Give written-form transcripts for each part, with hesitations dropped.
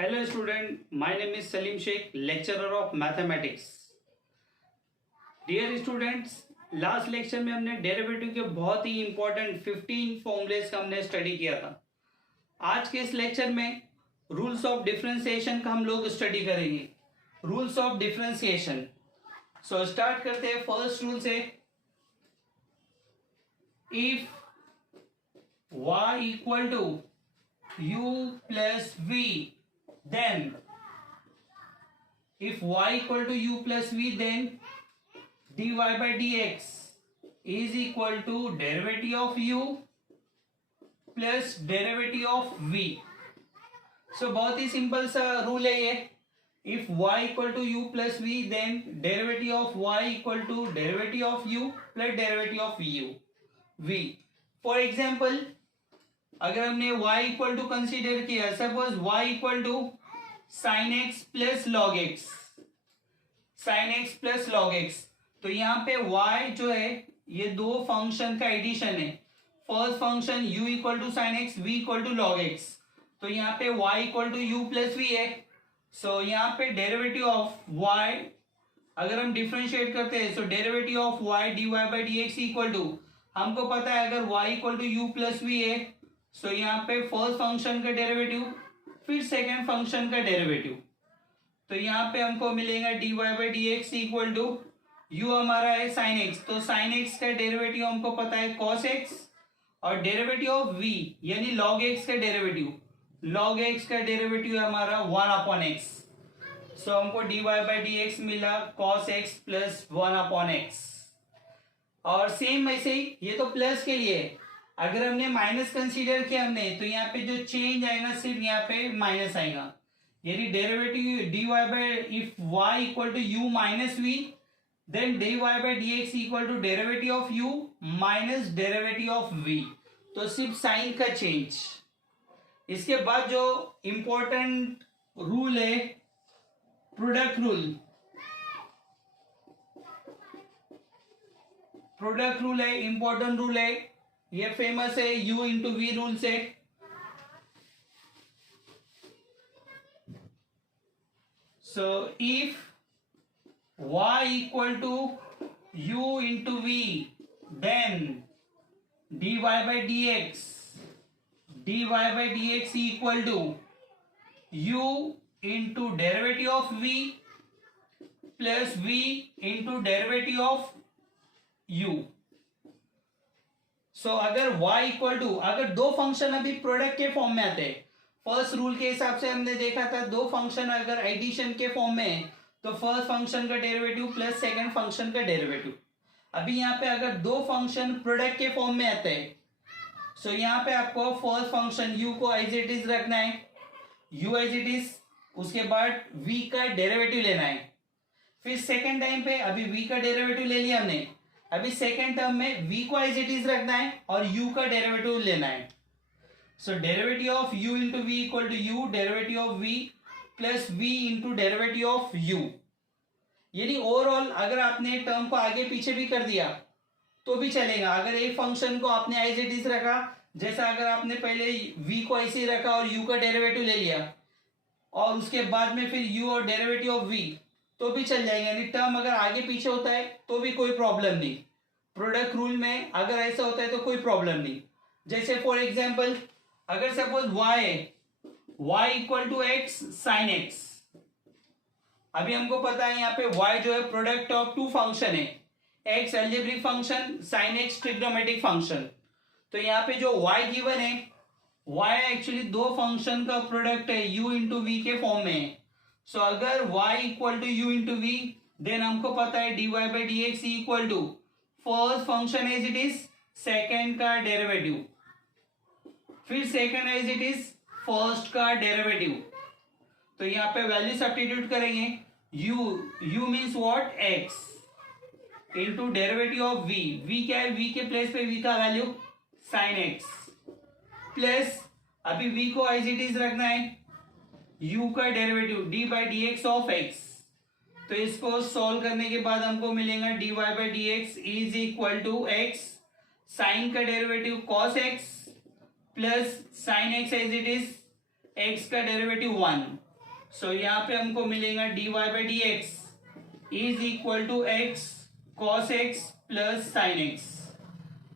Hello student, my name is Salim Sheikh, lecturer of mathematics. Dear students, last lecture में हमने derivative के बहुत ही important 15 formulas का हमने स्टडी किया था. आज के इस लेक्चर में रूल्स ऑफ डिफरेंशिएशन का हम लोग स्टडी करेंगे. Rules of differentiation. So start करते हैं. फर्स्ट रूल से, if y equal to u plus v, then if y equal to u plus v, then dy by dx is equal to derivative of u plus derivative of v. So बहुत ही simple सा rule है ये. If y equal to u plus v, then derivative of y equal to derivative of u plus derivative of v. For example, अगर हमने y equal to consider किया, suppose y equal to sine x plus log x, sine x plus log x, तो यहाँ पे y जो है ये दो फंक्शन का एडिशन है. First function u equal to sine x, v equal to log x, तो यहाँ पे y equal to u plus v है. सो यहाँ पे डेरिवेटिव ऑफ y अगर हम डिफरेंशिएट करते हैं, so derivative of y dy by dx equal to, हमको पता है अगर y equal to u plus v है, सो यहाँ पे फर्स्ट फंक्शन का डेरिवेटिव फिर सेकेंड फंक्शन का डेरिवेटिव, तो यहाँ पे हमको मिलेगा dy by D x equal to, u हमारा है साइन एक्स, तो साइन एक्स का डेरिवेटिव हमको पता है कॉस एक्स, और डेरिवेटिव ऑफ v यानी लॉग एक्स का डेरिवेटिव, लॉग एक्स का डेरिवेटिव है हमारा 1/x. सो हमको dy बाई डी एक्स मिला कॉस एक्स प्लस 1/x. और सेम ऐसे ही ये तो प्लस के लिए है. अगर हमने माइनस कंसीडर किया हमने, तो यहाँ पे जो चेंज आएगा सिर्फ यहाँ पे माइनस आएगा. यानी derivative dy by, if y equal to u minus v, then dy by dx equal to derivative of u minus derivative of v. तो सिर्फ साइन का चेंज. इसके बाद जो इंपॉर्टेंट रूल है प्रोडक्ट रूल. प्रोडक्ट रूल है, important rule है, ये फेमस है u इंटू वी रूल से. So if y equal to u into v, then dy by D x equal to u into derivative of v plus v into derivative of u. सो अगर y equal to, अगर दो function अभी product के form में आते हैं, first rule के हिसाब से हमने देखा था दो फंक्शन अगर एडिशन के फॉर्म में है, तो फर्स्ट फंक्शन का डेरिवेटिव प्लस सेकंड फंक्शन का डेरिवेटिव. अभी यहाँ पे अगर दो फंक्शन प्रोडक्ट के फॉर्म में आते हैं, सो यहाँ पे आपको फर्स्ट फंक्शन u को एज इट इज रखना है, u एज इट इज, उसके बाद v का डेरिवेटिव लेना है. फिर सेकेंड टाइम पे अभी v का डेरिवेटिव ले लिया हमने, अभी सेकेंड टर्म में v को एज इट इज रखना है और u का डेरिवेटिव लेना है. So derivative of u into v equal to u derivative of v plus v into derivative of u. यानी ओवरऑल अगर आपने टर्म को आगे पीछे भी कर दिया तो भी चलेगा. अगर एक फंक्शन को आपने एज इट इज रखा, जैसा अगर आपने पहले v को ऐसे ही रखा और u का डेरिवेटिव ले लिया, और उसके बाद में फिर u और डेरिवेटिव ऑफ v, तो भी चल जाएगा. यानी टर्म अगर आगे पीछे होता है तो भी कोई प्रॉब्लम नहीं. प्रोडक्ट रूल में अगर ऐसा होता है तो कोई प्रॉब्लम नहीं. जैसे फॉर एग्जांपल अगर suppose y equal to x sine x, अभी हमको पता है यहाँ पे y जो है प्रोडक्ट ऑफ टू फंक्शन है, x algebraic function, sine x trigonometric function. तो यहाँ पे जो y गिवन है, y एक्चुअली दो फंक्शन का प्रोडक्ट है, u इंटू वी के फॉर्म में है. सो अगर y equal to u into v, then हमको पता है dy by D x equal to first function as it is, second का डेरिवेटिव, फिर second as it is, first का डेरिवेटिव. तो यहाँ पे वैल्यू सब्स्टिट्यूट करेंगे, u means what, x into derivative of v. v क्या है, v के प्लेस पे v का वैल्यू साइन x, प्लस अभी v को एज इट इज रखना है, u का derivative d by D x of x. तो इसको सॉल्व करने के बाद हमको मिलेगा dy by D x is equal to x sine का derivative cos x plus sine x as it is x का डेरिवेटिव 1 सो यहाँ पे हमको मिलेगा dy by D x is equal to x cos x plus sine x.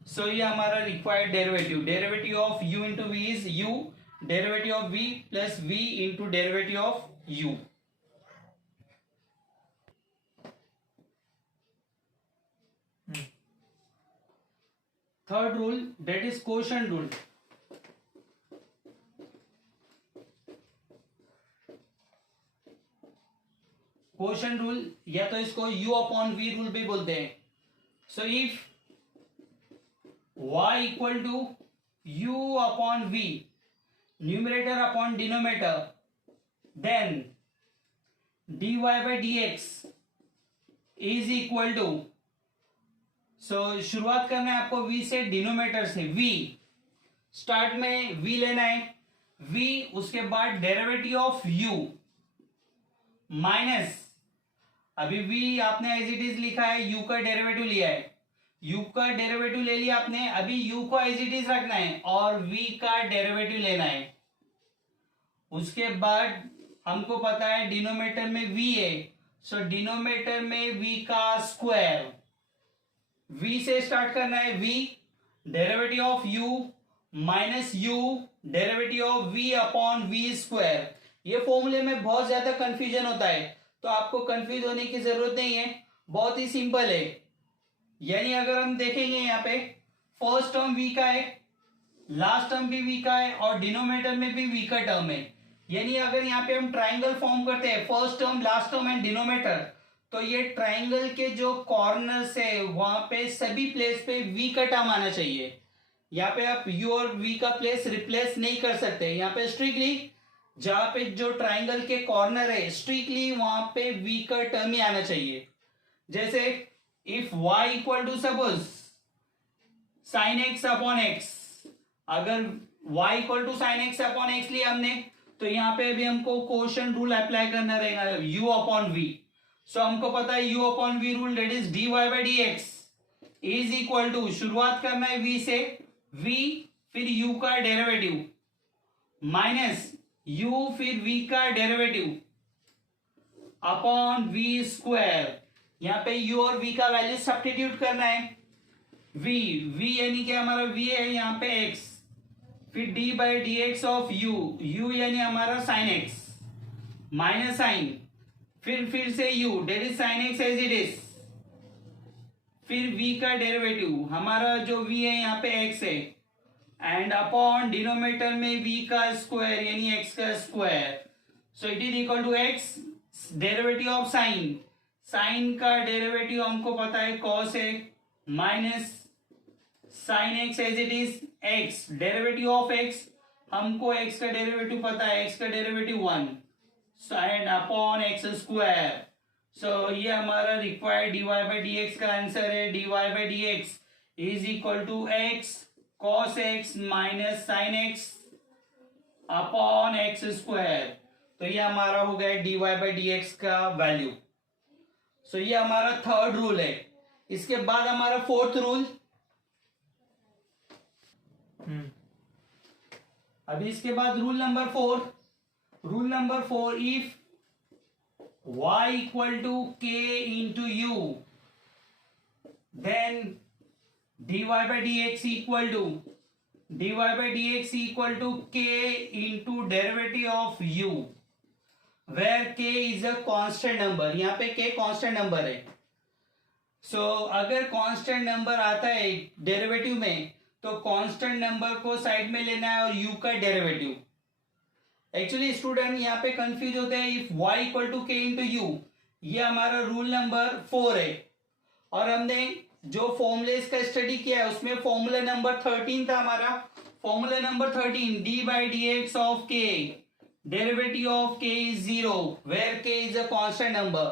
So ये हमारा required derivative of u into v is u, derivative of v plus v into derivative of u. Third rule that is quotient rule. Quotient rule या तो इसको u upon v rule भी बोलते हैं. So if y equal to u upon v, numerator upon denominator, then dy by D x is equal to, so शुरुआत करना है आपको v से, डिनोमिनेटर से v. स्टार्ट में v लेना है, v उसके बाद डेरिवेटिव ऑफ u माइनस, अभी v आपने एज इट इज लिखा है, u का डेरिवेटिव लिया है, u का डेरिवेटिव ले लिया आपने, अभी u को एज इट इज रखना है और v का डेरिवेटिव लेना है. उसके बाद हमको पता है डिनोमिनेटर में v है, सो डिनोमिनेटर में v का स्क्वायर, v से स्टार्ट करना है, v derivative of u minus u derivative of v upon v square. ये फॉर्मूले में बहुत ज्यादा कंफ्यूजन होता है, तो आपको कंफ्यूज होने की जरूरत नहीं है, बहुत ही सिंपल है. यानी अगर हम देखेंगे यहाँ पे फर्स्ट टर्म v का है, लास्ट टर्म भी v का है और डिनोमिनेटर में भी v का टर्म है. यानी अगर यहाँ पे हम ट्राइंगल फॉर्म करते हैं, first term last term and denominator, तो ये ट्राइंगल के जो कॉर्नर्स है वहां पे सभी प्लेस पे v का टर्म आना चाहिए. यहाँ पे आप u और v का प्लेस रिप्लेस नहीं कर सकते. यहाँ पे स्ट्रिक्टली जहां पे जो ट्राइंगल के कॉर्नर है स्ट्रिक्टली वहां पे v का टर्म ही आना चाहिए. जैसे if y equal to suppose sine x upon x, अगर y equal to sine x upon x लिया हमने, तो यहाँ पे भी हमको कोशेंट रूल अप्लाई करना रहेगा u अपॉन v. सो हमको पता है u upon v rule that is dy by D x is equal to, शुरुआत करना है v से, v फिर u का डेरिवेटिव माइनस u फिर v का डेरिवेटिव अपॉन v स्क्वायर. यहाँ पे u और v का वैल्यू सब्स्टिट्यूट करना है, v यानी कि हमारा v है यहाँ पे x, फिर d by D x of u यानी हमारा साइन x माइनस साइन, फिर से u that is sine x as it is, फिर v का डेरिवेटिव, हमारा जो v है यहाँ पे x है, एंड अपॉन डिनोमिनेटर में v का स्क्वायर यानी x का square. So it is equal to x derivative of sine, sine का डेरिवेटिव हमको पता है cos है, minus sine x as it is x, derivative of x हमको x का डेरिवेटिव पता है, x का derivative 1 sine upon x square. So ये हमारा required dy by D x का आंसर है. dy by D x is equal to x cos x minus sine x upon x square. तो ये हमारा हो गया dy बाई डी एक्स का वैल्यू. सो ये हमारा थर्ड रूल है. इसके बाद हमारा फोर्थ रूल, अभी इसके बाद rule number 4, if y equal to k into u, then dy by D x equal to k into derivative of u, where k is a constant number. यहाँ पे k constant number है. So अगर constant number आता है derivative में, तो constant number को side में लेना है और u का डेरिवेटिव. एक्चुअली स्टूडेंट यहाँ पे कंफ्यूज होते हैं. इफ y इक्वल टू के इंटू यू, ये हमारा रूल नंबर 4 है, और हमने जो फॉर्मूलेस का स्टडी किया है उसमें फॉर्मूला नंबर 13 था हमारा. Formula number 13 d by D x of k, derivative of k is 0 where k is a constant number.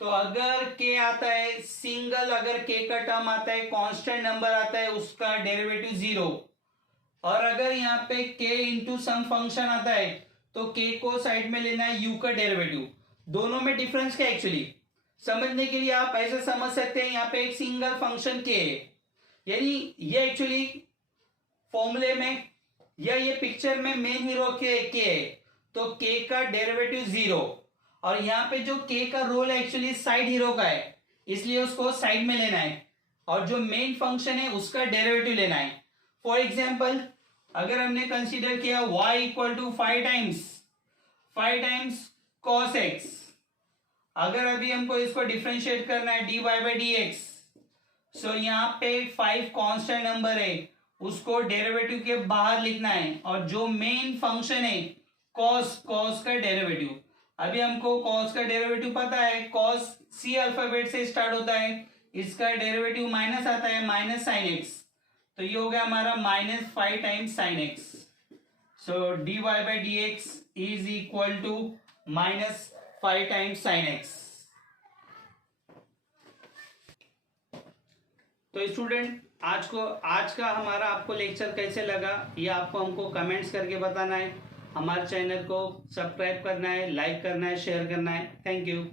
तो अगर k आता है सिंगल, अगर k का टर्म आता है कांस्टेंट नंबर आता है, उसका डेरिवेटिव 0. और अगर यहाँ पे k इंटू सम फंक्शन आता है तो k को साइड में लेना है u का डेरिवेटिव. दोनों में डिफरेंस क्या एक्चुअली समझने के लिए आप ऐसे समझ सकते हैं. यहाँ पे एक सिंगल फंक्शन k है, यानी ये एक्चुअली फॉर्मूले में या ये पिक्चर में मेन हीरो k है, तो k का डेरिवेटिव 0, और यहाँ पे जो k का रोल एक्चुअली साइड हीरो का है, इसलिए उसको साइड में लेना है, और जो मेन फंक्शन है उसका डेरिवेटिव लेना है। फॉर एग्जाम्पल, अगर हमने कंसीडर किया y equal to 5 times cos x, अगर अभी हमको इसको डिफरेंशिएट करना है dy बाई डी एक्स, सो यहाँ पे 5 कांस्टेंट नंबर है, उसको डेरिवेटिव के बाहर लिखना है, और जो मेन फंक्शन है cos का डेरिवेटिव, अभी हमको cos का डेरिवेटिव पता है, cos C अल्फाबेट से स्टार्ट होता है, इसका डेरिवेटिव माइनस आता है, माइनस साइन एक्स, तो ये हो गया हमारा -5 times sine x. So D Y by D x is equal to -5 times sine x. तो स्टूडेंट, आज का हमारा आपको लेक्चर कैसे लगा, ये आपको हमको कमेंट्स करके बताना है। हमारे चैनल को सब्सक्राइब करना है, लाइक करना है, शेयर करना है। Thank you.